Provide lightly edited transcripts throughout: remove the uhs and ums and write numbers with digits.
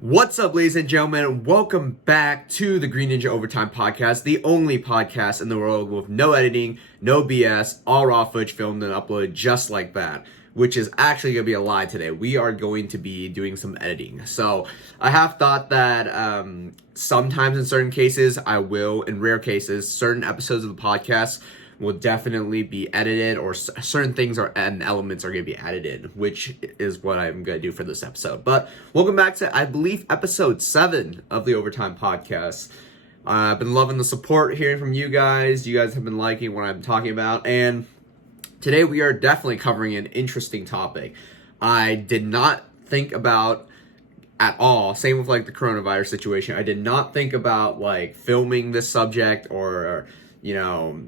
What's up, ladies and gentlemen? Welcome back to the Green Ninja Overtime podcast, the only podcast in the world with no editing, no BS, all raw footage filmed and uploaded just like that, which is actually going to be a lie today. We are going to be doing some editing. So I have thought that sometimes in certain cases, in rare cases, certain episodes of the podcast will definitely be edited, or certain things and elements are going to be added in, which is what I'm going to do for this episode. But welcome back to, I believe, episode 7 of the Overtime podcast. I've been loving the support, hearing from you guys. You guys have been liking what I'm talking about, and today we are definitely covering an interesting topic. I did not think about at all, same with like the coronavirus situation, I did not think about like filming this subject or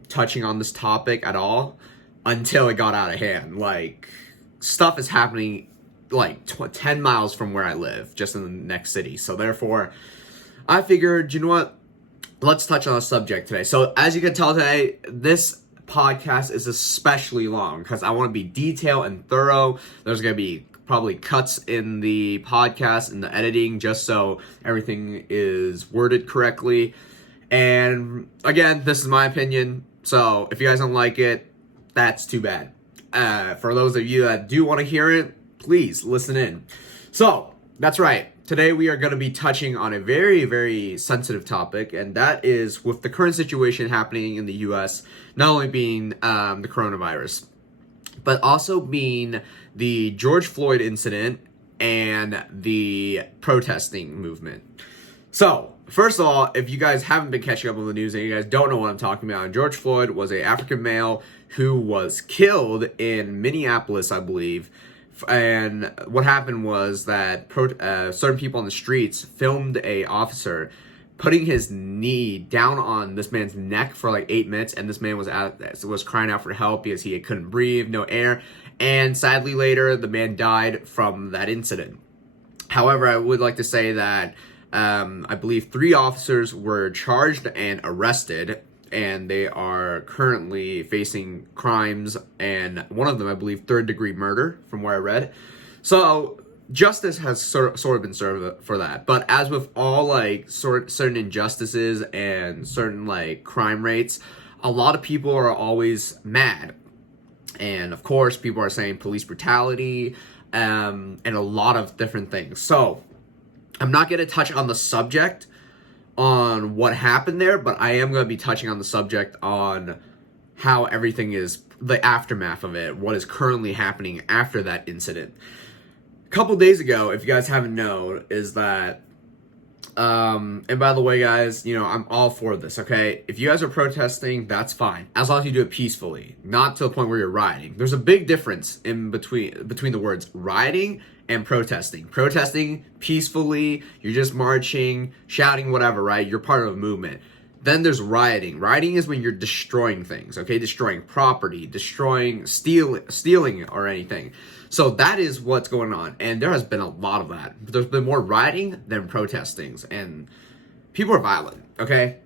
touching on this topic at all until it got out of hand. Like, stuff is happening like 10 miles from where I live, just in the next city. So therefore, I figured, you know what? Let's touch on a subject today. So as you can tell today, this podcast is especially long because I want to be detailed and thorough. There's going to be probably cuts in the podcast and the editing just so everything is worded correctly. And again, this is my opinion, so if you guys don't like it, that's too bad. For those of you that do want to hear it, please listen in. So, that's right. Today we are going to be touching on a very, very sensitive topic, and that is with the current situation happening in the U.S., not only being the coronavirus, but also being the George Floyd incident and the protesting movement. So, first of all, if you guys haven't been catching up on the news and you guys don't know what I'm talking about, George Floyd was an African male who was killed in Minneapolis, I believe. And what happened was that certain people on the streets filmed a officer putting his knee down on this man's neck for like 8 minutes, and this man was crying out for help because he couldn't breathe, no air, and sadly later the man died from that incident. However, I would like to say that I believe 3 officers were charged and arrested, and they are currently facing crimes, and one of them, I believe, 3rd-degree murder, from where I read. So justice has sort of been served for that. But as with all like certain injustices and certain like crime rates, a lot of people are always mad, and of course, people are saying police brutality, and a lot of different things. So I'm not going to touch on the subject on what happened there, but I am going to be touching on the subject on how everything is, the aftermath of it, what is currently happening after that incident. A couple days ago, if you guys haven't known, is that, and by the way, guys, I'm all for this, okay? If you guys are protesting, that's fine, as long as you do it peacefully, not to the point where you're rioting. There's a big difference in between the words rioting and protesting. Protesting peacefully, you're just marching, shouting, whatever, right? You're part of a movement. Then there's rioting. Rioting is when you're destroying things, okay? Destroying property, stealing or anything. So that is what's going on, and there has been a lot of that. There's been more rioting than protestings, and people are violent, okay?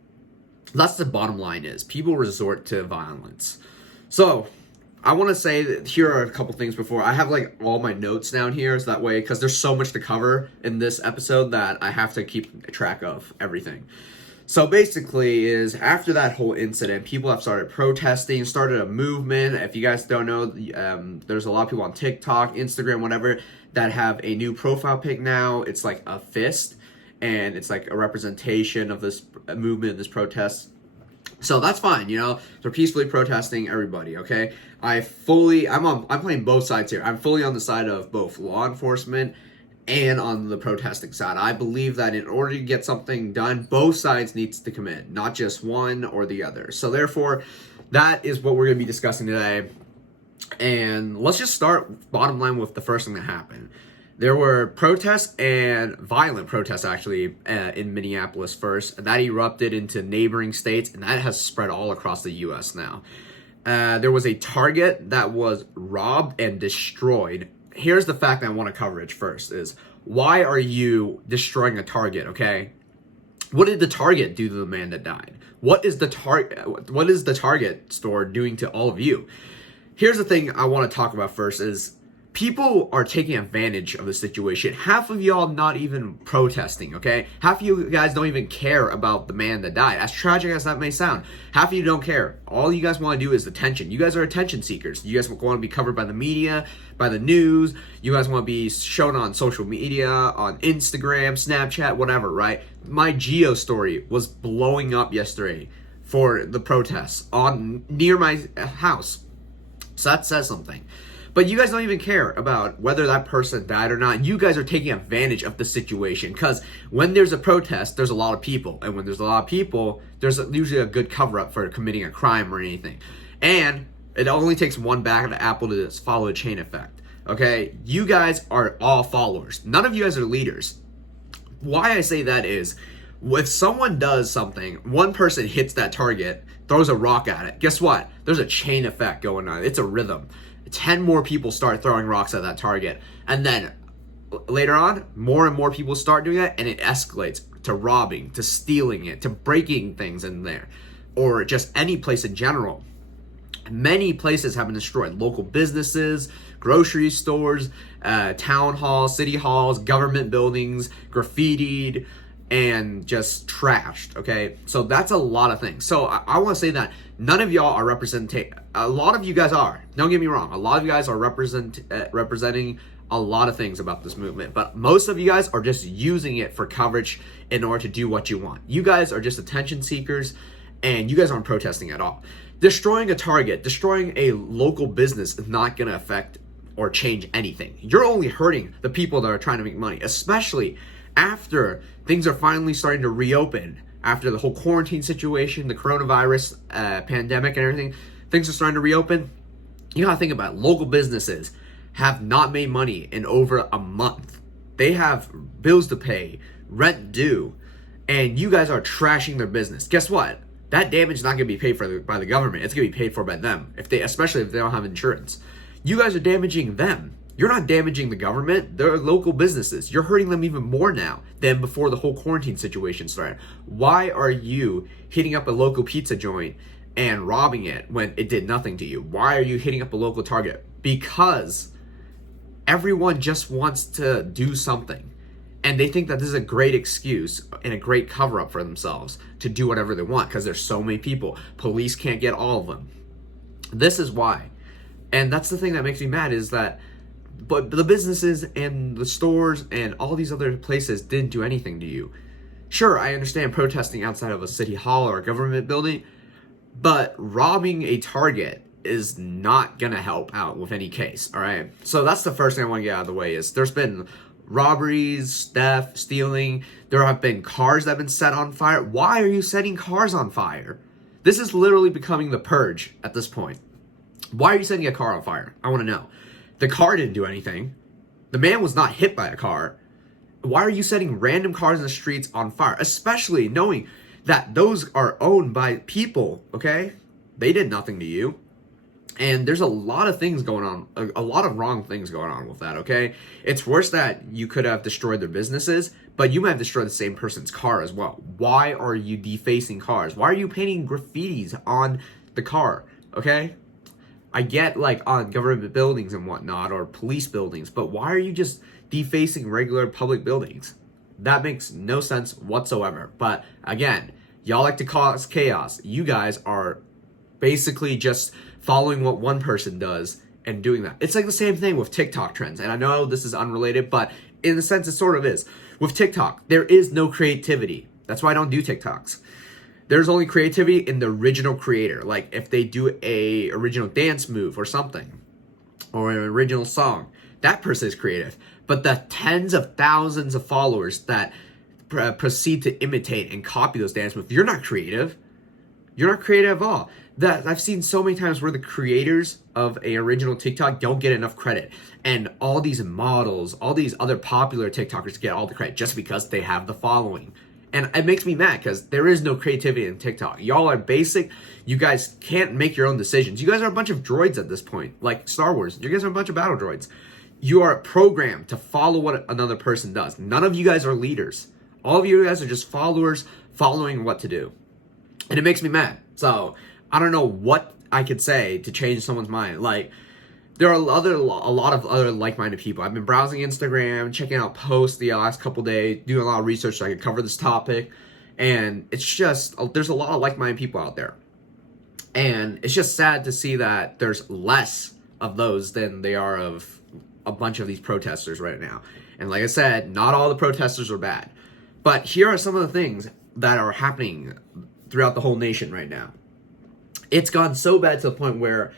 That's the bottom line is, people resort to violence. So I want to say that here are a couple things before. I have like all my notes down here, so that way, because there's so much to cover in this episode that I have to keep track of everything. So basically is, after that whole incident, people have started protesting, started a movement. If you guys don't know, there's a lot of people on TikTok, Instagram, whatever, that have a new profile pic now. It's like a fist, and it's like a representation of this movement, this protest. So that's fine, they're peacefully protesting, everybody, okay? I'm playing both sides here. I'm fully on the side of both law enforcement and on the protesting side. I believe that in order to get something done, both sides needs to commit, not just one or the other. So therefore, that is what we're going to be discussing today. And let's just start bottom line with the first thing that happened. There were protests, and violent protests actually, in Minneapolis first, and that erupted into neighboring states, and that has spread all across the U.S. now. There was a Target that was robbed and destroyed. Here's the fact that I want to cover it first is, why are you destroying a Target, okay? What did the Target do to the man that died? What is the Target store doing to all of you? Here's the thing I want to talk about first is, people are taking advantage of the situation. Half of y'all not even protesting, okay? Half of you guys don't even care about the man that died. As tragic as that may sound, half of you don't care. All you guys want to do is attention. You guys are attention seekers. You guys want to be covered by the media, by the news. You guys want to be shown on social media, on Instagram, Snapchat, whatever, right? My Geo story was blowing up yesterday for the protests near my house. So that says something. But you guys don't even care about whether that person died or not. You guys are taking advantage of the situation, because when there's a protest, there's a lot of people. And when there's a lot of people, there's usually a good cover-up for committing a crime or anything. And it only takes one bad apple to just follow a chain effect. Okay? You guys are all followers. None of you guys are leaders. Why I say that is, if someone does something, one person hits that target, throws a rock at it, guess what? There's a chain effect going on. It's a rhythm. 10 more people start throwing rocks at that target. And then later on, more and more people start doing that, and it escalates to robbing, to stealing it, to breaking things in there, or just any place in general. Many places have been destroyed. Local businesses, grocery stores, town halls, city halls, government buildings, graffitied, and just trashed, okay? So that's a lot of things. So I want to say that none of y'all are representing. A lot of you guys are. Don't get me wrong. A lot of you guys are representing a lot of things about this movement. But most of you guys are just using it for coverage in order to do what you want. You guys are just attention seekers, and you guys aren't protesting at all. Destroying a target, destroying a local business is not going to affect or change anything. You're only hurting the people that are trying to make money, especially after things are finally starting to reopen, after the whole quarantine situation, the coronavirus pandemic and everything, things are starting to reopen. You gotta think about it. Local businesses have not made money in over a month. They have bills to pay, rent due, and you guys are trashing their business. Guess what? That damage is not gonna be paid for by the government. It's gonna be paid for by them, especially if they don't have insurance. You guys are damaging them. You're not damaging the government. They're local businesses. You're hurting them even more now than before the whole quarantine situation started. Why are you hitting up a local pizza joint and robbing it when it did nothing to you? Why are you hitting up a local Target? Because everyone just wants to do something. And they think that this is a great excuse and a great cover-up for themselves to do whatever they want, because there's so many people. Police can't get all of them. This is why. And that's the thing that makes me mad, is that but the businesses and the stores and all these other places didn't do anything to you. Sure, I understand protesting outside of a city hall or a government building, but robbing a Target is not going to help out with any case, all right? So that's the first thing I want to get out of the way, is there's been robberies, theft, stealing. There have been cars that have been set on fire. Why are you setting cars on fire? This is literally becoming the purge at this point. Why are you setting a car on fire? I want to know. The car didn't do anything. The man was not hit by a car. Why are you setting random cars in the streets on fire? Especially knowing that those are owned by people, okay? They did nothing to you. And there's a lot of things going on, a lot of wrong things going on with that, okay? It's worse that you could have destroyed their businesses, but you might have destroyed the same person's car as well. Why are you defacing cars? Why are you painting graffitis on the car, okay? I get, like, on government buildings and whatnot, or police buildings, but why are you just defacing regular public buildings? That makes no sense whatsoever. But again, y'all like to cause chaos. You guys are basically just following what one person does and doing that. It's like the same thing with TikTok trends. And I know this is unrelated, but in a sense it sort of is. With TikTok, there is no creativity. That's why I don't do TikToks. There's only creativity in the original creator. Like if they do a original dance move or something, or an original song, that person is creative. But the tens of thousands of followers that proceed to imitate and copy those dance moves, you're not creative. You're not creative at all. That I've seen so many times where the creators of a original TikTok don't get enough credit, and all these models, all these other popular TikTokers get all the credit just because they have the following. And it makes me mad because there is no creativity in TikTok. Y'all are basic. You guys can't make your own decisions. You guys are a bunch of droids at this point, like Star Wars. You guys are a bunch of battle droids. You are programmed to follow what another person does. None of you guys are leaders. All of you guys are just followers following what to do. And it makes me mad. So I don't know what I could say to change someone's mind. Like, there are a lot of other like-minded people. I've been browsing Instagram, checking out posts the last couple days, doing a lot of research so I could cover this topic, and it's just, there's a lot of like-minded people out there. And it's just sad to see that there's less of those than they are of a bunch of these protesters right now. And like I said, not all the protesters are bad. But here are some of the things that are happening throughout the whole nation right now. It's gone so bad to the point where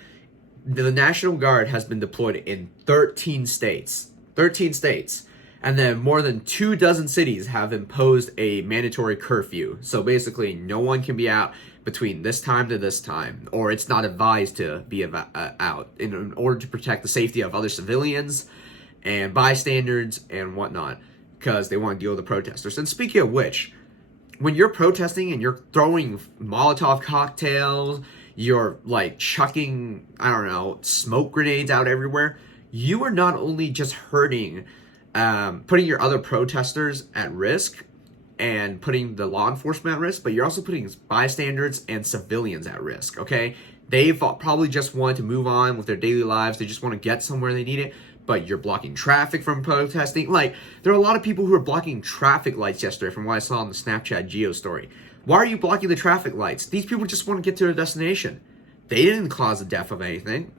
the National Guard has been deployed in 13 states. 13 states. And then more than 24 cities have imposed a mandatory curfew. So basically, no one can be out between this time to this time, or it's not advised to be out in order to protect the safety of other civilians and bystanders and whatnot, because they want to deal with the protesters. And speaking of which, when you're protesting and you're throwing Molotov cocktails, you're like chucking, I don't know, smoke grenades out everywhere, you are not only just hurting, putting your other protesters at risk and putting the law enforcement at risk, but you're also putting bystanders and civilians at risk, okay? They've probably just wanted to move on with their daily lives. They just want to get somewhere they need it, but you're blocking traffic from protesting. Like, there are a lot of people who are blocking traffic lights yesterday from what I saw on the Snapchat Geo story. Why are you blocking the traffic lights? These people just want to get to their destination. They didn't cause the death of anything.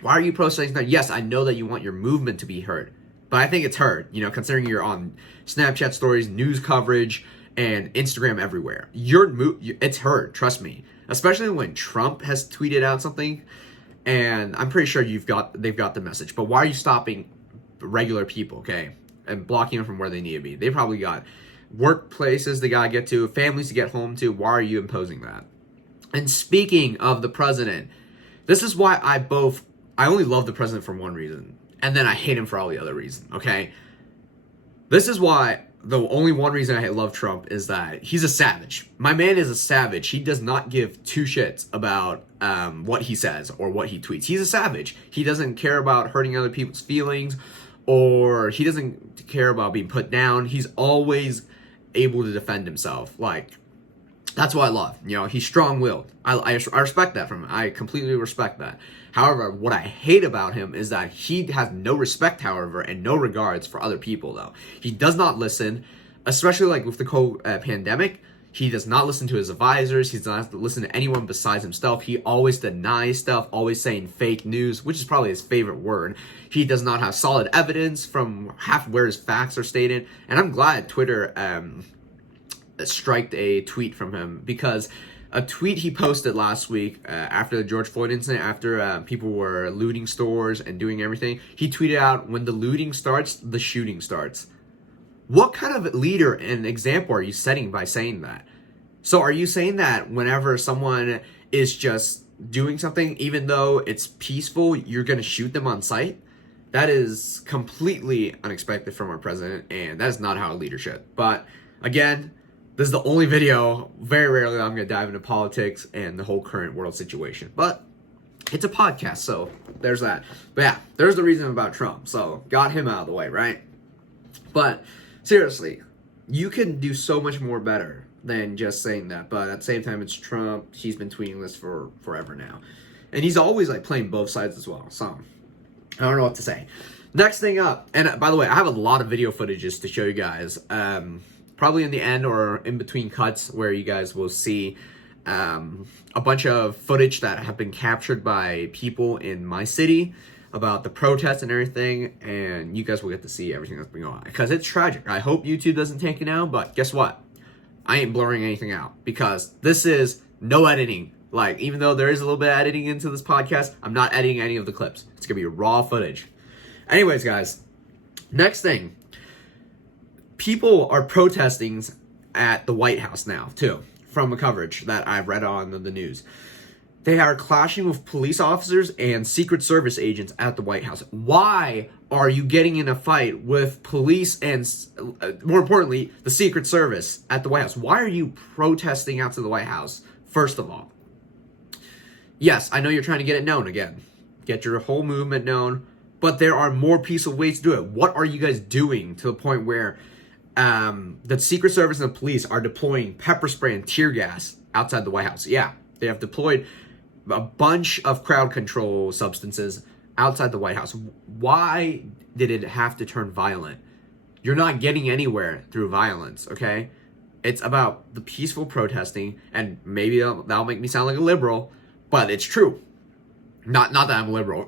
Why are you protesting that? Yes, I know that you want your movement to be heard, but I think it's heard, considering you're on Snapchat stories, news coverage, and Instagram everywhere. It's heard, trust me. Especially when Trump has tweeted out something, and I'm pretty sure they've got the message. But why are you stopping regular people, okay, and blocking them from where they need to be? They probably got workplaces they gotta get to, families to get home to. Why are you imposing that? And speaking of the president, this is why I only love the president for one reason, and then I hate him for all the other reasons, okay? This is why the only one reason I love Trump is that he's a savage. My man is a savage. He does not give two shits about what he says or what he tweets. He's a savage. He doesn't care about hurting other people's feelings, or he doesn't care about being put down. He's always able to defend himself. Like, that's what I love. He's strong-willed. I respect that from him. I completely respect that. However, what I hate about him is that he has no respect, however, and no regards for other people, though. He does not listen, especially like with the pandemic. He does not listen to his advisors. He does not listen to anyone besides himself. He always denies stuff, always saying fake news, which is probably his favorite word. He does not have solid evidence from half where his facts are stated. And I'm glad Twitter striked a tweet from him, because a tweet he posted last week after the George Floyd incident, after people were looting stores and doing everything, he tweeted out, "When the looting starts, the shooting starts." What kind of leader and example are you setting by saying that? So are you saying that whenever someone is just doing something, even though it's peaceful, you're going to shoot them on sight? That is completely unexpected from our president, and that is not how a leader should. But again, this is the only video, very rarely, I'm going to dive into politics and the whole current world situation. But it's a podcast, so there's that. But yeah, there's the reason about Trump. So got him out of the way, right? But seriously, you can do so much more better than just saying that. But at the same time, it's Trump. He's been tweeting this for forever now. And he's always like playing both sides as well. So I don't know what to say. Next thing up, and by the way, I have a lot of video footages to show you guys. Probably in the end or in between cuts, where you guys will see a bunch of footage that have been captured by people in my city about the protests and everything, and you guys will get to see everything that's been going on, because it's tragic. I hope YouTube doesn't take it now, but guess what? I ain't blurring anything out, because this is no editing. Like, even though there is a little bit of editing into this podcast, I'm not editing any of the clips. It's gonna be raw footage. Anyways, guys, next thing. People are protesting at the White House now, too, from a coverage that I've read on the news. They are clashing with police officers and Secret Service agents at the White House. Why are you getting in a fight with police and, more importantly, the Secret Service at the White House? Why are you protesting out to the White House, first of all? Yes, I know you're trying to get it known again. Get your whole movement known. But there are more peaceful ways to do it. What are you guys doing to the point where the Secret Service and the police are deploying pepper spray and tear gas outside the White House? Yeah, they have deployed a bunch of crowd control substances outside the White House. Why did it have to turn violent? You're not getting anywhere through violence, okay? It's about the peaceful protesting, and maybe that'll make me sound like a liberal, but it's true. Not that I'm liberal,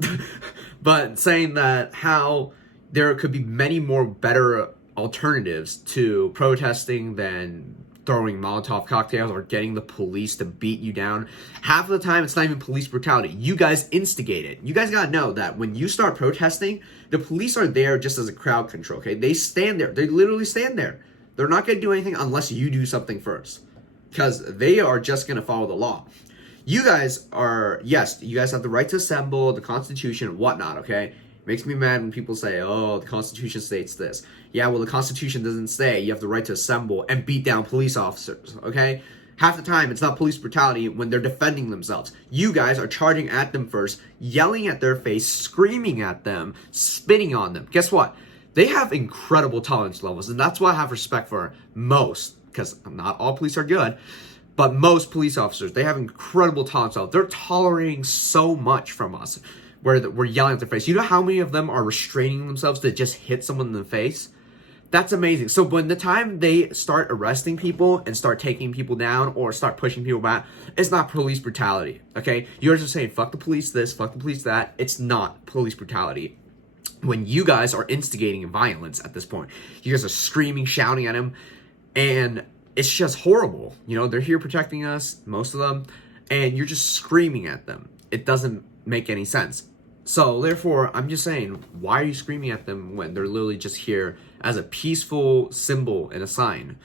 but saying that how there could be many more better alternatives to protesting than throwing Molotov cocktails or getting the police to beat you down. Half of the time, it's not even police brutality. You guys instigate it. You guys gotta know that when you start protesting, the police are there just as a crowd control, okay? They stand there. They literally stand there. They're not gonna do anything unless you do something first, because they are just gonna follow the law. You guys are, yes, you guys have the right to assemble, the Constitution, whatnot, okay? It makes me mad when people say, oh, the Constitution states this. Yeah, well, the Constitution doesn't say you have the right to assemble and beat down police officers, okay? Half the time, it's not police brutality when they're defending themselves. You guys are charging at them first, yelling at their face, screaming at them, spitting on them. Guess what? They have incredible tolerance levels, and that's why I have respect for most, because not all police are good, but most police officers, they have incredible tolerance levels. They're tolerating so much from us, where we're yelling at their face. You know how many of them are restraining themselves to just hit someone in the face? That's amazing. So when the time they start arresting people and start taking people down or start pushing people back, it's not police brutality, okay? You're just saying, fuck the police this, fuck the police that. It's not police brutality. When you guys are instigating violence at this point, you guys are screaming, shouting at him, and it's just horrible. You know, they're here protecting us, most of them, and you're just screaming at them. It doesn't make any sense. So therefore, I'm just saying, why are you screaming at them when they're literally just here as a peaceful symbol and a sign?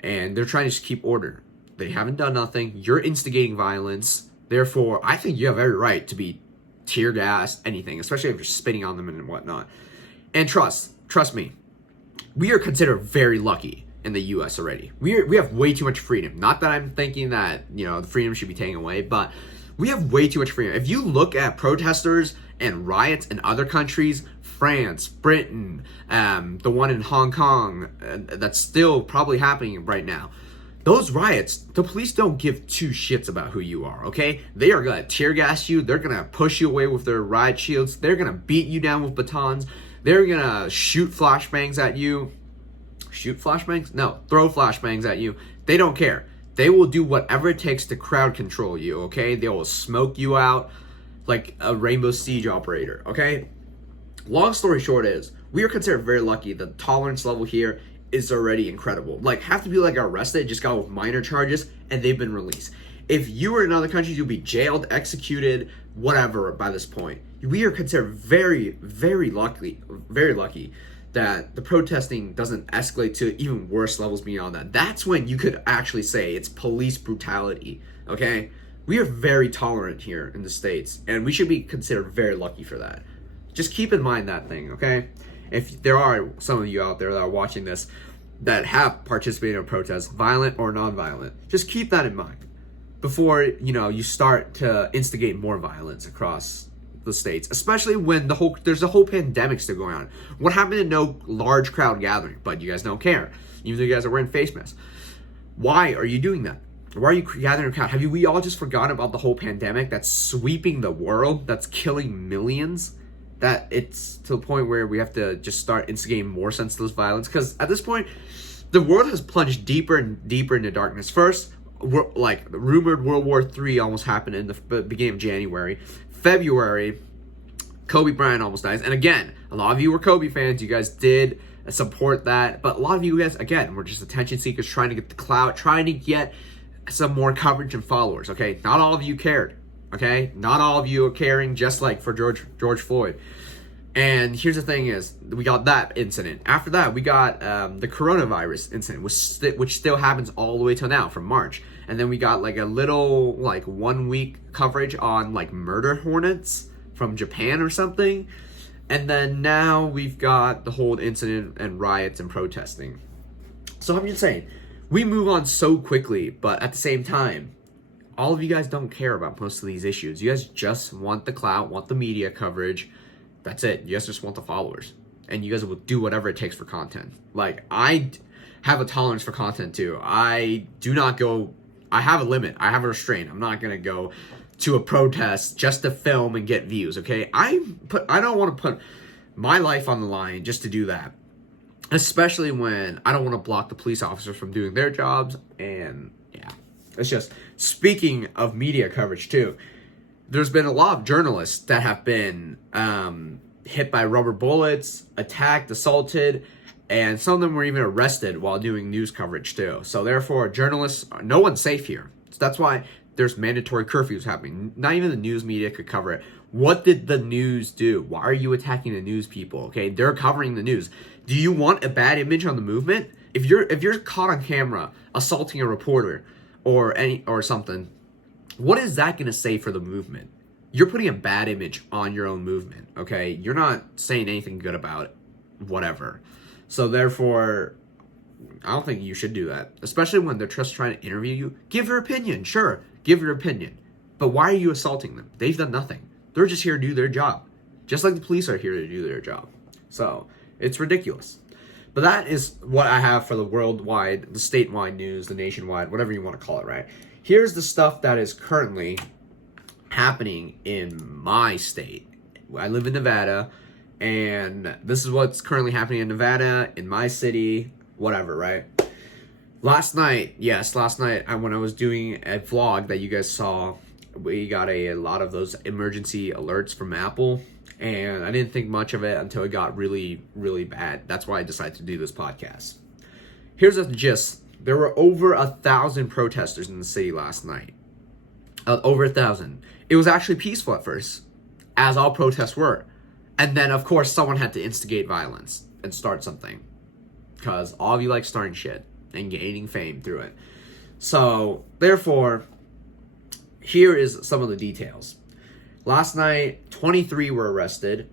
And they're trying to just keep order. They haven't done nothing. You're instigating violence. Therefore, I think you have every right to be tear gassed, anything, especially if you're spitting on them and whatnot. And trust me, we are considered very lucky in the U.S. already. We have way too much freedom. Not that I'm thinking that, you know, the freedom should be taken away, but we have way too much freedom. If you look at protesters and riots in other countries, France, Britain, the one in Hong Kong, that's still probably happening right now. Those riots, the police don't give two shits about who you are, okay? They are gonna tear gas you. They're gonna push you away with their riot shields. They're gonna beat you down with batons. They're gonna shoot flashbangs at you. Shoot flashbangs? No, throw flashbangs at you. They don't care. They will do whatever it takes to crowd control you, okay? They will smoke you out like a Rainbow Siege operator, okay? Long story short is, we are considered very lucky. The tolerance level here is already incredible. Like, half the people that got arrested just got with minor charges and they've been released. If you were in other countries, you'd be jailed, executed, whatever by this point. We are considered very, very lucky that the protesting doesn't escalate to even worse levels beyond that. That's when you could actually say it's police brutality, okay? We are very tolerant here in the States, and we should be considered very lucky for that. Just keep in mind that thing, okay? If there are some of you out there that are watching this that have participated in protests, violent or non-violent, just keep that in mind before, you know, you start to instigate more violence across the states, especially when there's a whole pandemic still going on. What happened to no large crowd gathering? But you guys don't care, even though you guys are wearing face masks. Why are you doing that? Why are you gathering a crowd? Have we all just forgotten about the whole pandemic that's sweeping the world, that's killing millions? That it's to the point where we have to just start instigating more senseless violence, because at this point, the world has plunged deeper and deeper into darkness. First, like, rumored World War III almost happened in the beginning of January. February, Kobe Bryant almost dies. And again, a lot of you were Kobe fans. You guys did support that. But a lot of you guys, again, were just attention seekers trying to get the clout, trying to get some more coverage and followers, okay? Not all of you cared, okay? Not all of you are caring, just like for George Floyd. And here's the thing is, we got that incident. After that, we got the coronavirus incident, which still happens all the way till now, from March. And then we got like a little, like 1 week coverage on like murder hornets from Japan or something. And then now we've got the whole incident and riots and protesting. So I'm just saying, we move on so quickly, but at the same time, all of you guys don't care about most of these issues. You guys just want the clout, want the media coverage. That's it. You guys just want the followers. And you guys will do whatever it takes for content. Like, I have a tolerance for content too. I have a limit. I have a restraint. I'm not going to go to a protest just to film and get views, okay? I don't want to put my life on the line just to do that. Especially when I don't want to block the police officers from doing their jobs. And yeah, it's just, speaking of media coverage too, there's been a lot of journalists that have been hit by rubber bullets, attacked, assaulted, and some of them were even arrested while doing news coverage too. So therefore, journalists, no one's safe here. So that's why there's mandatory curfews happening. Not even the news media could cover it. What did the news do? Why are you attacking the news people? Okay, they're covering the news. Do you want a bad image on the movement? If you're caught on camera assaulting a reporter or something, what is that going to say for the movement? You're putting a bad image on your own movement, okay? You're not saying anything good about it, whatever. So therefore, I don't think you should do that, especially when they're just trying to interview you. Give your opinion, sure, give your opinion. But why are you assaulting them? They've done nothing. They're just here to do their job, just like the police are here to do their job. So it's ridiculous. But that is what I have for the worldwide, the statewide news, the nationwide, whatever you want to call it, right? Here's the stuff that is currently happening in my state. I live in Nevada, and this is what's currently happening in Nevada, in my city, whatever, right? Last night, when I was doing a vlog that you guys saw, we got a lot of those emergency alerts from Apple, and I didn't think much of it until it got really, really bad. That's why I decided to do this podcast. Here's the gist. There were over 1,000 protesters in the city last night. Over 1,000. It was actually peaceful at first, as all protests were. And then, of course, someone had to instigate violence and start something. Because all of you like starting shit and gaining fame through it. So, therefore, here is some of the details. Last night, 23 were arrested.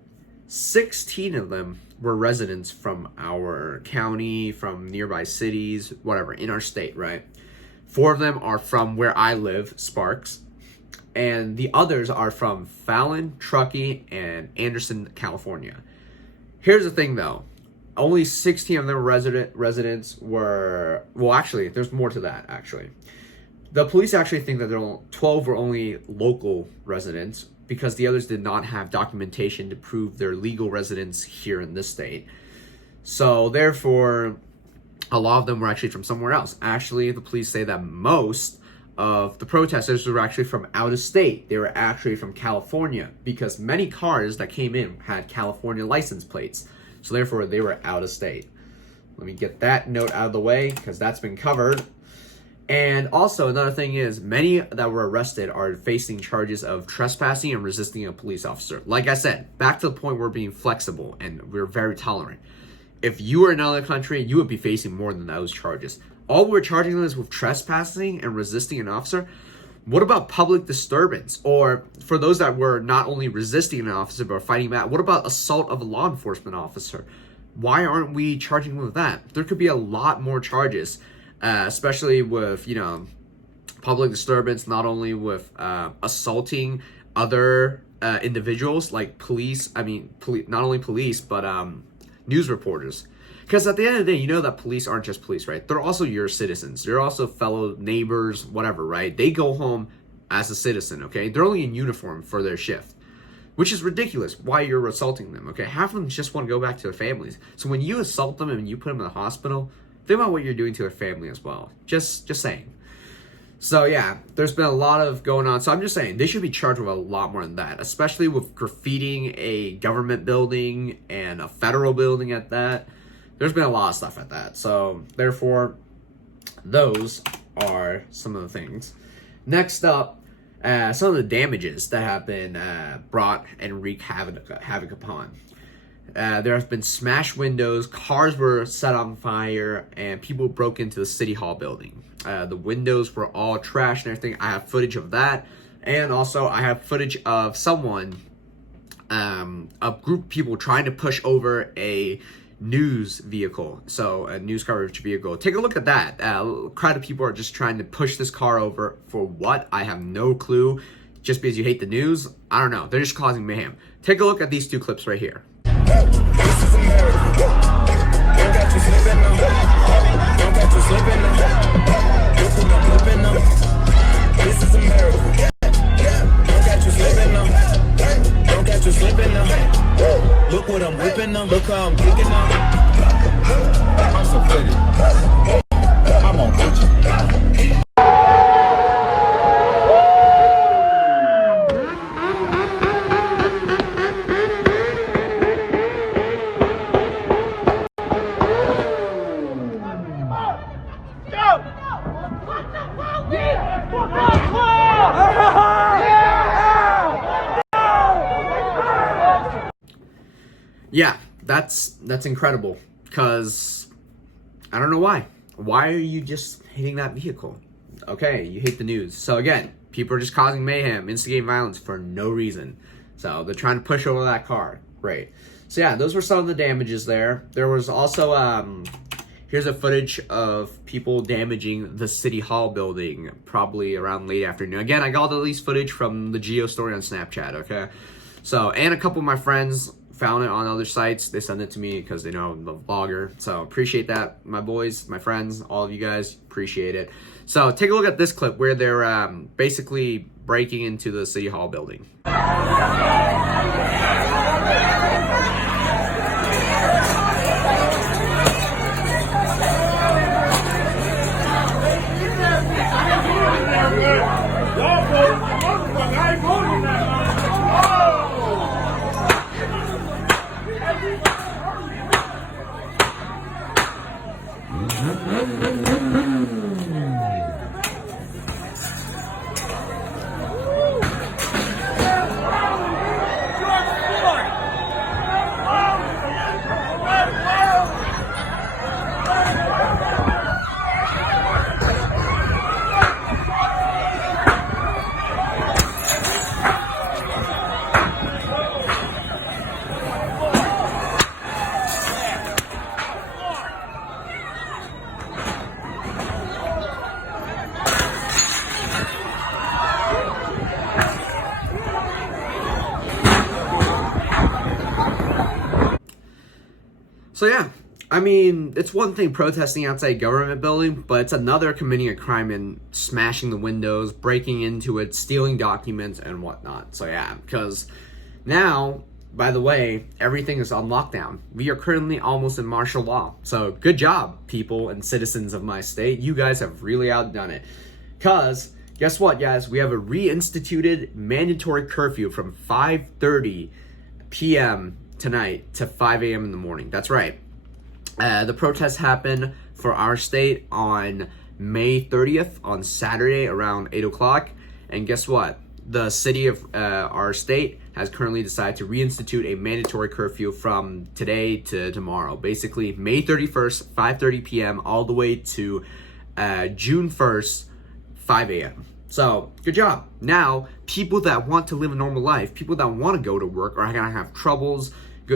16 of them were residents from our county, from nearby cities, whatever, in our state, right? 4 of them are from where I live, Sparks. And the others are from Fallon, Truckee, and Anderson, California. Here's the thing, though. Only 16 of them residents were... Well, actually, there's more to that, actually. The police actually think that 12 were only local residents because the others did not have documentation to prove their legal residence here in this state. So, therefore, a lot of them were actually from somewhere else. Actually, the police say that most of the protesters were actually from out of state. They were actually from California because many cars that came in had California license plates. So, therefore, they were out of state. Let me get that note out of the way because that's been covered. And also, another thing is, many that were arrested are facing charges of trespassing and resisting a police officer. Like I said, back to the point where we're being flexible and we're very tolerant. If you were in another country, you would be facing more than those charges. All we're charging them is with trespassing and resisting an officer. What about public disturbance? Or for those that were not only resisting an officer but fighting back, what about assault of a law enforcement officer? Why aren't we charging them with that? There could be a lot more charges. Especially with, public disturbance, not only with assaulting other individuals like police, not only police, but news reporters. Because at the end of the day, you know that police aren't just police, right? They're also your citizens. They're also fellow neighbors, whatever, right? They go home as a citizen, okay? They're only in uniform for their shift, which is ridiculous why you're assaulting them, okay? Half of them just want to go back to their families. So when you assault them and you put them in the hospital, think about what you're doing to their family as well. Just saying. So yeah, there's been a lot of going on. So I'm just saying, they should be charged with a lot more than that, especially with graffitiing a government building and a federal building at that. There's been a lot of stuff at that. So therefore, those are some of the things. Next up, some of the damages that have been brought and wreaked havoc upon. There have been smashed windows, cars were set on fire, and people broke into the City Hall building. The windows were all trashed and everything. I have footage of that. And also, I have footage of someone, a group of people trying to push over a news vehicle. So, a news coverage vehicle. Take a look at that. A crowd of people are just trying to push this car over for what? I have no clue. Just because you hate the news? I don't know. They're just causing mayhem. Take a look at these 2 clips right here. This is America. Don't got you slipping them. Don't got you slipping them. Don't put no clip in them. This is America. Yeah. yeah, that's incredible, because I don't know why. Why are you just hitting that vehicle? Okay, you hate the news. So again, people are just causing mayhem, instigating violence for no reason. So they're trying to push over that car. Great. So yeah, those were some of the damages there. There was also, here's a footage of people damaging the City Hall building, probably around late afternoon. Again, I got all these footage from the Geo story on Snapchat, okay? So, and a couple of my friends found it on other sites. They sent it to me because they know I'm a vlogger. So appreciate that, my boys, my friends, all of you guys, appreciate it. So take a look at this clip where they're basically breaking into the City Hall building. So yeah, I mean, it's one thing protesting outside a government building, but it's another committing a crime and smashing the windows, breaking into it, stealing documents, and whatnot. So yeah, because now, by the way, everything is on lockdown. We are currently almost in martial law. So good job, people and citizens of my state. You guys have really outdone it. Because guess what, guys? We have a reinstituted mandatory curfew from 5:30 p.m. tonight to 5 a.m. in the morning. That's right. The protests happen for our state on May 30th, on Saturday around 8 o'clock. And guess what? The city of our state has currently decided to reinstitute a mandatory curfew from today to tomorrow. Basically, May 31st, 5:30 p.m. all the way to June 1st, 5 a.m. So, good job. Now, people that want to live a normal life, people that want to go to work are going to have troubles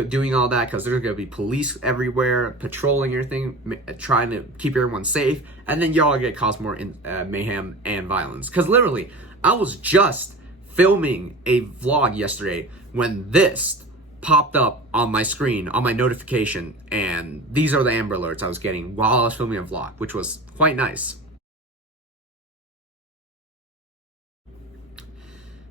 doing all that because there's going to be police everywhere, patrolling everything, trying to keep everyone safe, and then y'all are going to cause more mayhem and violence. Because literally, I was just filming a vlog yesterday when this popped up on my screen, on my notification, and these are the Amber Alerts I was getting while I was filming a vlog, which was quite nice.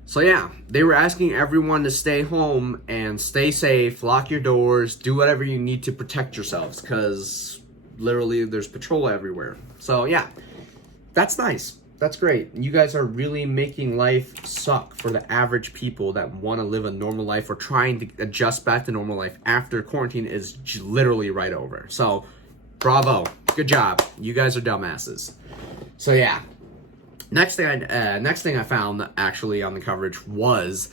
So yeah, they were asking everyone to stay home and stay safe, lock your doors, do whatever you need to protect yourselves, because literally there's patrol everywhere. So yeah, that's nice. That's great. You guys are really making life suck for the average people that want to live a normal life or trying to adjust back to normal life after quarantine is literally right over. So bravo. Good job. You guys are dumbasses. So yeah. Next thing I found actually on the coverage was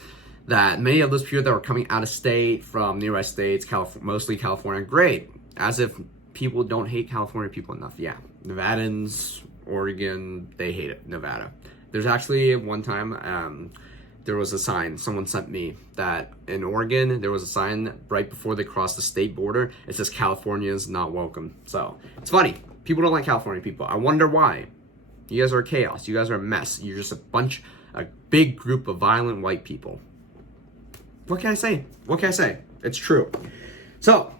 that many of those people that were coming out of state from nearby states, mostly California, great. As if people don't hate California people enough. Yeah, Nevadans, Oregon, they hate it. Nevada. There's actually one time there was a sign someone sent me that in Oregon there was a sign right before they crossed the state border. It says California is not welcome. So it's funny. People don't like California people. I wonder why. You guys are chaos. You guys are a mess. You're just a big group of violent white people. What can I say? What can I say? It's true. So,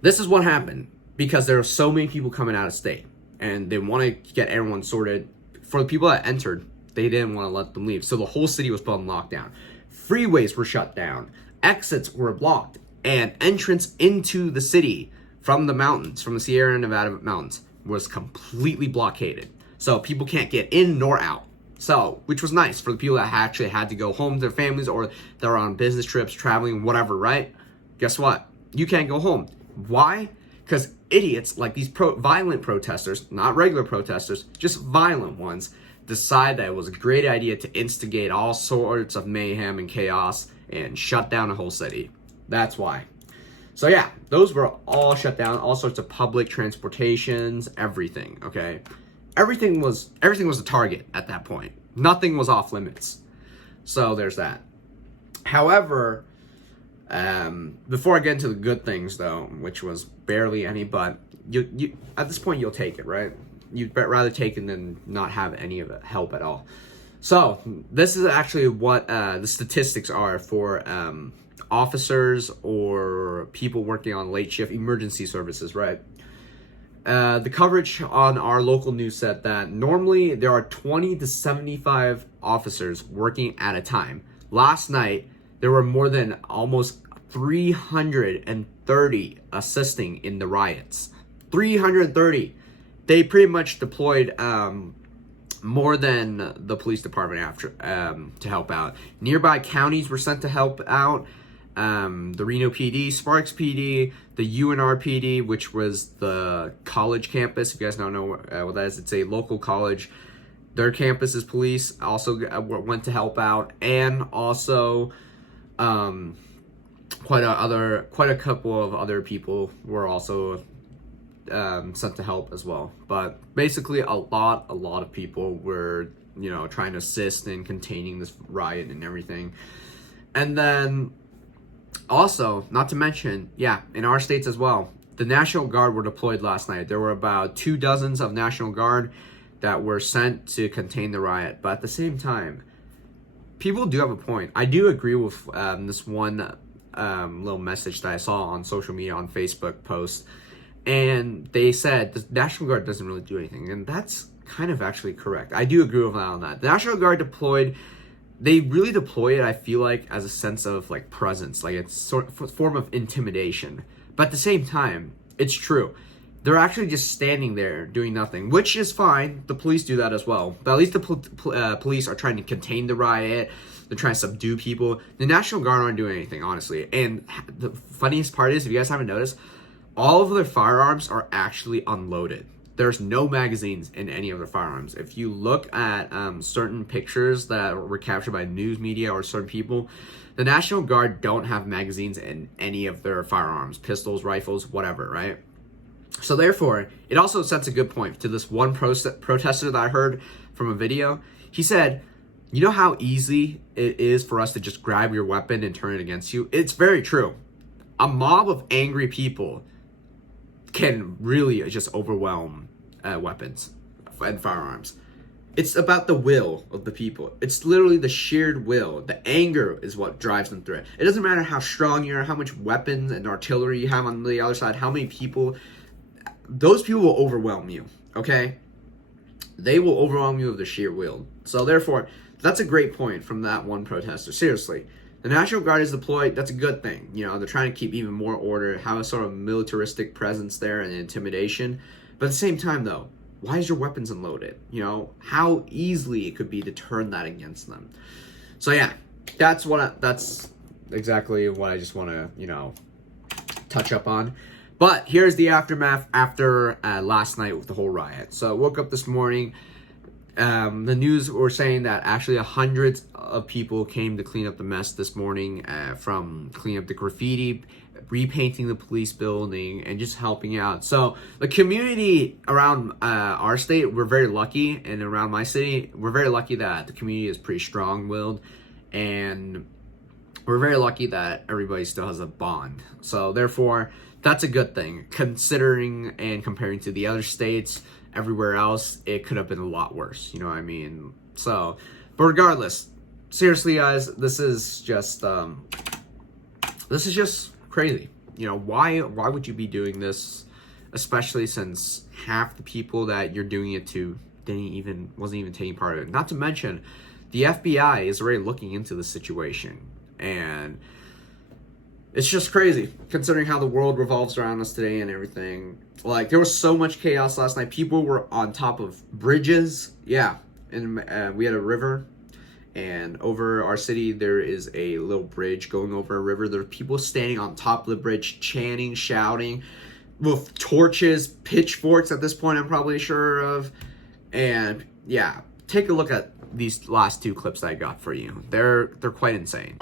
this is what happened because there are so many people coming out of state and they want to get everyone sorted. For the people that entered, they didn't want to let them leave. So the whole city was put on lockdown. Freeways were shut down. Exits were blocked. And entrance into the city from the mountains, from the Sierra Nevada mountains, was completely blockaded. So people can't get in nor out. So, which was nice for the people that actually had to go home to their families or that are on business trips, traveling, whatever, right? Guess what? You can't go home. Why? Because idiots like these violent protesters, not regular protesters, just violent ones, decide that it was a great idea to instigate all sorts of mayhem and chaos and shut down a whole city. That's why. So yeah, those were all shut down. All sorts of public transportations, everything. Okay, everything was a target at that point. Nothing was off limits. So there's that. However, before I get into the good things though, which was barely any, but you at this point you'll take it, right? You'd rather take it than not have any of it help at all. So this is actually what the statistics are for officers or people working on late shift emergency services, right? The coverage on our local news said that normally there are 20 to 75 officers working at a time. Last night, there were more than almost 330 assisting in the riots. 330. They pretty much deployed more than the police department after to help out. Nearby counties were sent to help out. The Reno PD, Sparks PD, the UNR PD, which was the college campus. If you guys don't know what that is, it's a local college. Their campus's police also went to help out, and also quite a couple of other people were also sent to help as well. But basically, a lot of people were, trying to assist in containing this riot and everything. And then also, not to mention, in our states as well, the National Guard were deployed last night. There were about 2 dozen of National Guard that were sent to contain the riot. But at the same time, people do have a point. I do agree with this one little message that I saw on social media, on Facebook post. And they said the National Guard doesn't really do anything. And that's kind of actually correct. I do agree with that on that. The National Guard they really deploy it, I feel like, as a sense of like presence. Like it's sort of a form of intimidation. But at the same time, it's true. They're actually just standing there doing nothing, which is fine. The police do that as well. But at least the police are trying to contain the riot. They're trying to subdue people. The National Guard aren't doing anything, honestly. And the funniest part is, if you guys haven't noticed, all of their firearms are actually unloaded. There's no magazines in any of their firearms. If you look at certain pictures that were captured by news media or certain people, the National Guard don't have magazines in any of their firearms, pistols, rifles, whatever, right? So therefore, it also sets a good point to this one protester that I heard from a video. He said, you know how easy it is for us to just grab your weapon and turn it against you? It's very true. A mob of angry people can really just overwhelm weapons and firearms. It's about the will of the people. It's literally the shared will. The anger is what drives them through it. It doesn't matter how strong you are, how much weapons and artillery you have on the other side, how many people. Those people will overwhelm you, okay? They will overwhelm you with the sheer will. So therefore, that's a great point from that one protester. Seriously. The National Guard is deployed. That's a good thing. They're trying to keep even more order, have a sort of militaristic presence there and intimidation. But at the same time, though, why is your weapons unloaded? How easily it could be to turn that against them. So yeah, that's exactly what I just want to, touch up on. But here's the aftermath after last night with the whole riot. So I woke up this morning. The news were saying that actually hundreds of people came to clean up the mess this morning, from cleaning up the graffiti, repainting the police building, and just helping out. So the community around our state, we're very lucky, and around my city, we're very lucky that the community is pretty strong-willed, and we're very lucky that everybody still has a bond. So therefore, that's a good thing, considering and comparing to the other states. Everywhere else, it could have been a lot worse. You know what I mean? So, but regardless, seriously, guys, this is just crazy. Why would you be doing this? Especially since half the people that you're doing it to wasn't even taking part of it. Not to mention, the FBI is already looking into the situation, and it's just crazy considering how the world revolves around us today and everything. Like, there was so much chaos last night. People were on top of bridges. Yeah. And we had a river. And over our city, there is a little bridge going over a river. There are people standing on top of the bridge, chanting, shouting, with torches, pitchforks at this point, I'm probably sure of. And yeah, take a look at these last 2 clips that I got for you. They're quite insane.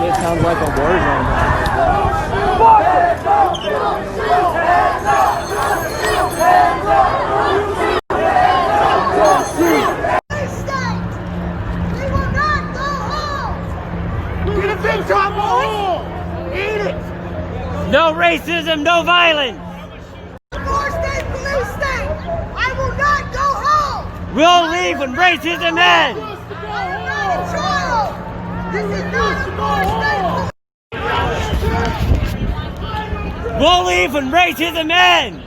Shit sounds like a war zone. No racism, no violence. Four-state police state. I will not go home. We'll leave when racism ends. I am not a child. This is not a four-state police. We'll leave when racism ends.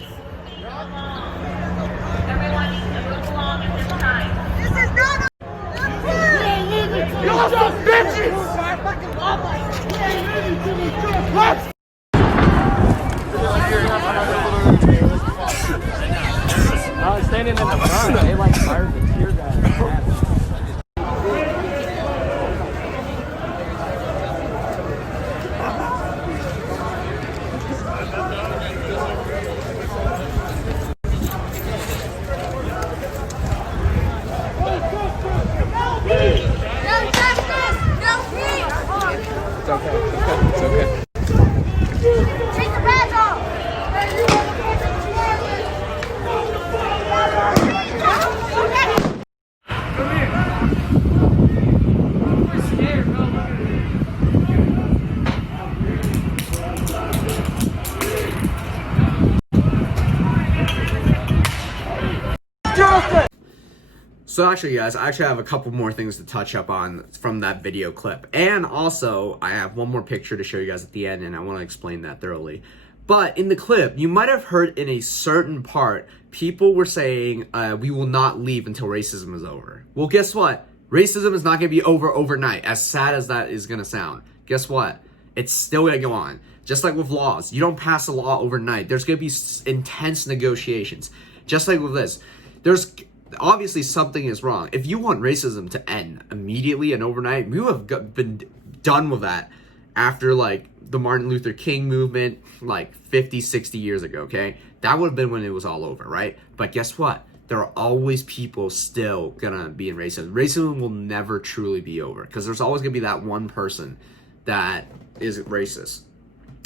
This is not a. Y'all some bitches! Let's I was standing in the front. They like fired the tear gas. No justice, no peace. It's okay. It's okay. Take the badge off. So actually, guys, I actually have a couple more things to touch up on from that video clip. And also, I have one more picture to show you guys at the end, and I want to explain that thoroughly. But in the clip, you might have heard in a certain part, people were saying, we will not leave until racism is over. Well, guess what? Racism is not going to be over overnight, as sad as that is going to sound. Guess what? It's still going to go on. Just like with laws. You don't pass a law overnight. There's going to be intense negotiations. Just like with this. There's obviously something is wrong. If you want racism to end immediately and overnight, we would have been done with that after like the Martin Luther King movement, like 50, 60 years ago, okay? That would have been when it was all over, right? But guess what? There are always people still gonna be in racism. Racism will never truly be over because there's always gonna be that one person that is racist.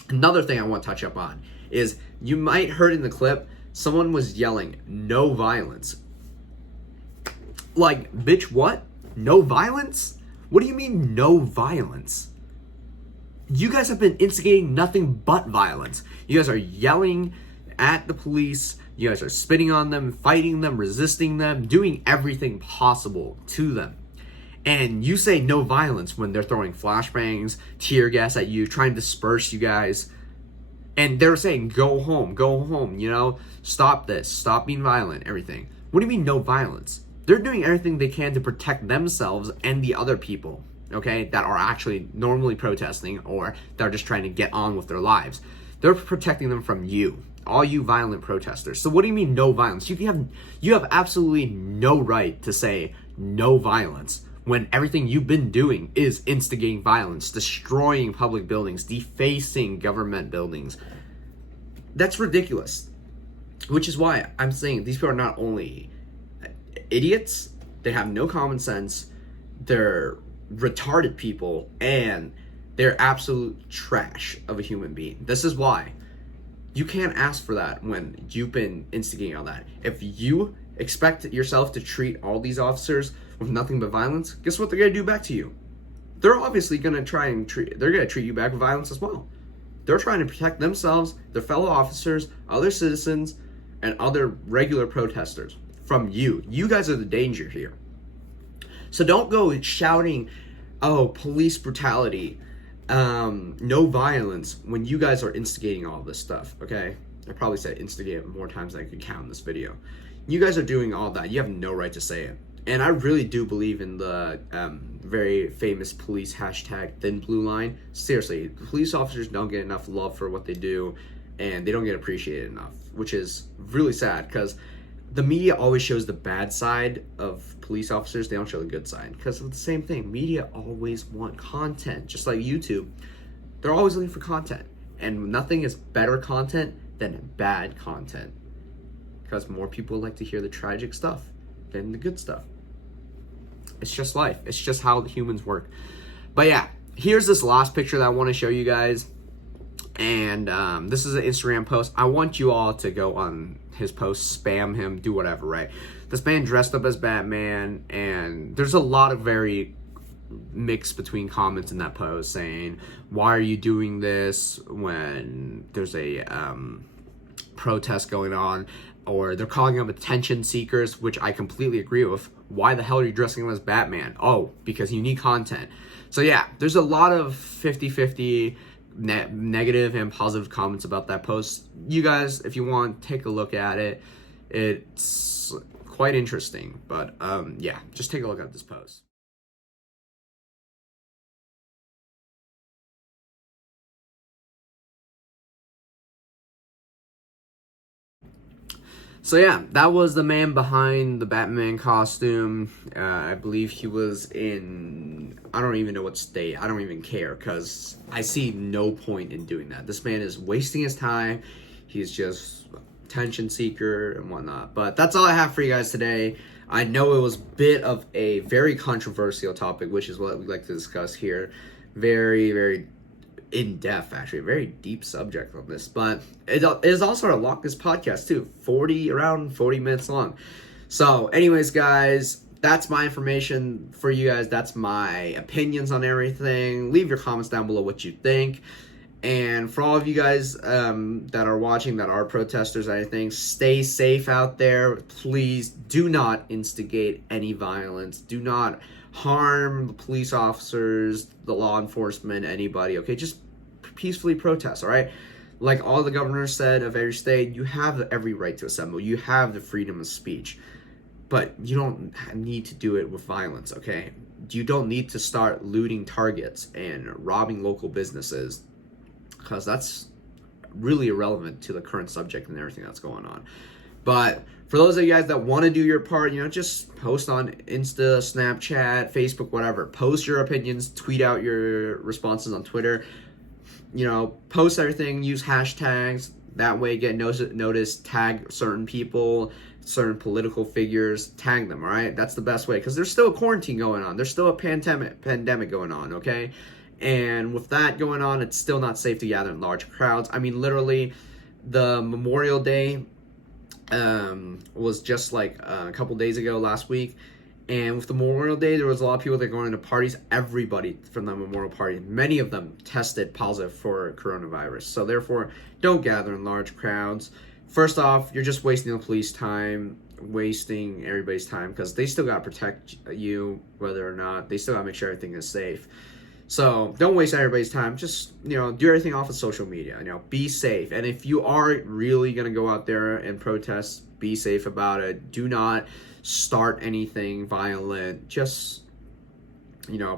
Another thing I want to touch up on is you might heard in the clip, someone was yelling, "No violence." Like, bitch, what? No violence? What do you mean, no violence? You guys have been instigating nothing but violence. You guys are yelling at the police. You guys are spitting on them, fighting them, resisting them, doing everything possible to them. And you say no violence when they're throwing flashbangs, tear gas at you, trying to disperse you guys. And they're saying, go home, you know? Stop this, stop being violent, everything. What do you mean no violence? They're doing everything they can to protect themselves and the other people, okay, that are actually normally protesting or that are just trying to get on with their lives. They're protecting them from you, all you violent protesters. So what do you mean no violence? You have absolutely no right to say no violence when everything you've been doing is instigating violence, destroying public buildings, defacing government buildings. That's ridiculous. Which is why I'm saying these people are not only idiots, they have no common sense, they're retarded people, and they're absolute trash of a human being. This is why you can't ask for that when you've been instigating all that. If you expect yourself to treat all these officers with nothing but violence, guess what they're gonna do back to you? They're obviously gonna treat you back with violence as well. They're trying to protect themselves, their fellow officers, other citizens, and other regular protesters from you. You guys are the danger here. So don't go shouting, oh, police brutality, no violence, when you guys are instigating all this stuff, okay? I probably said instigate more times than I could count in this video. You guys are doing all that. You have no right to say it. And I really do believe in the very famous police hashtag thin blue line. Seriously, police officers don't get enough love for what they do, and they don't get appreciated enough, which is really sad because the media always shows the bad side of police officers. They don't show the good side because of the same thing. Media always want content, just like YouTube. They're always looking for content, and nothing is better content than bad content because more people like to hear the tragic stuff than the good stuff. It's just life. It's just how the humans work. But yeah, here's this last picture that I want to show you guys. And this is an Instagram post. I want you all to go on his post, spam him, do whatever, right? This man dressed up as Batman, and there's a lot of very mixed between comments in that post saying, why are you doing this when there's a protest going on? Or they're calling them attention seekers, which I completely agree with. Why the hell are you dressing him as Batman? Oh, because you need content. So yeah, there's a lot of 50-50 negative and positive comments about that post. You guys, if you want, take a look at it. It's quite interesting. But yeah, just take a look at this post. So yeah, that was the man behind the Batman costume. I believe he was in, I don't even know what state. I don't even care, because I see no point in doing that. This man is wasting his time. He's just attention seeker and whatnot. But that's all I have for you guys today. I know it was a bit of a very controversial topic, which is what we like to discuss here. Very, very in-depth, actually, a very deep subject on this, but it is also our longest podcast too, around 40 minutes long. So anyways, guys, that's my information for you guys. That's my opinions on everything. Leave your comments down below what you think. And for all of you guys that are watching, that are protesters, I think, stay safe out there. Please do not instigate any violence. Do not harm the police officers, the law enforcement, anybody, okay? Just peacefully protest, all right? Like all the governors said of every state, you have every right to assemble. You have the freedom of speech. But you don't need to do it with violence, okay? You don't need to start looting Targets and robbing local businesses, because that's really irrelevant to the current subject and everything that's going on. But for those of you guys that want to do your part, just post on Insta, Snapchat, Facebook, whatever. Post your opinions, tweet out your responses on Twitter. Post everything, use hashtags. That way, get noticed, tag certain people, certain political figures, tag them, all right? That's the best way, because there's still a quarantine going on. There's still a pandemic going on, okay? And with that going on, it's still not safe to gather in large crowds. I mean, literally, the Memorial Day was just like a couple days ago, last week. And with the Memorial Day, there was a lot of people that were going into parties. Everybody from the Memorial Party, many of them tested positive for coronavirus. So therefore, don't gather in large crowds. First off, you're just wasting the police time, wasting everybody's time, because they still got to protect you, whether or not. They still got to make sure everything is safe. So don't waste everybody's time. Just, do everything off of social media. Be safe. And if you are really going to go out there and protest, be safe about it. Do not start anything violent. Just,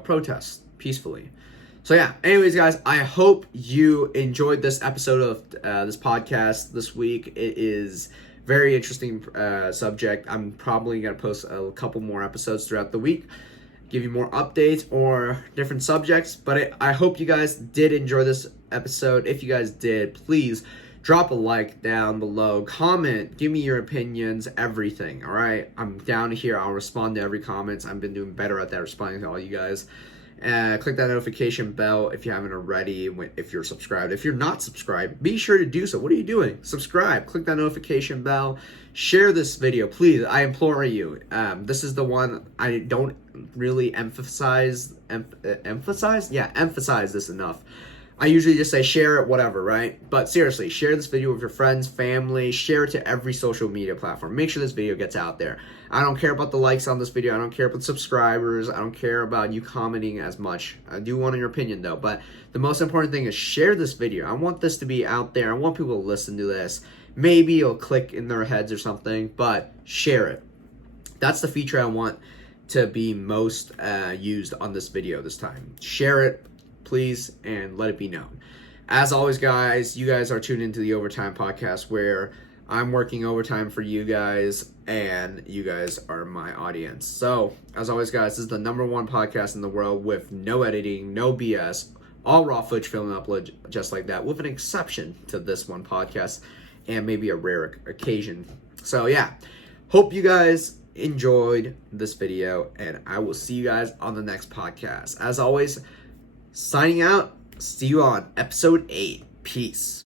protest peacefully. So yeah, anyways, guys, I hope you enjoyed this episode of this podcast this week. It is very interesting subject. I'm probably going to post a couple more episodes throughout the week, give you more updates or different subjects. But I hope you guys did enjoy this episode. If you guys did, please drop a like down below, comment, give me your opinions, everything, all right? I'm down here. I'll respond to every comment. I've been doing better at that, responding to all you guys. Click that notification bell if you haven't already, if you're subscribed. If you're not subscribed, be sure to do so. What are you doing? Subscribe. Click that notification bell. Share this video, please. I implore you. This is the one I don't really emphasize this enough. I usually just say share it, whatever, right? But seriously, share this video with your friends, family, share it to every social media platform. Make sure this video gets out there. I don't care about the likes on this video. I don't care about subscribers. I don't care about you commenting as much. I do want your opinion though, but the most important thing is share this video. I want this to be out there. I want people to listen to this. Maybe it'll click in their heads or something, but share it. That's the feature I want to be most used on this video this time. Share it, please, and let it be known. As always, guys, you guys are tuned into the OverTime podcast, where I'm working overtime for you guys, and you guys are my audience. So, as always, guys, this is the #1 podcast in the world with no editing, no BS, all raw footage film and upload just like that, with an exception to this one podcast and maybe a rare occasion. So, yeah, hope you guys enjoyed this video, and I will see you guys on the next podcast. As always, Signing out. See you on episode 8. Peace.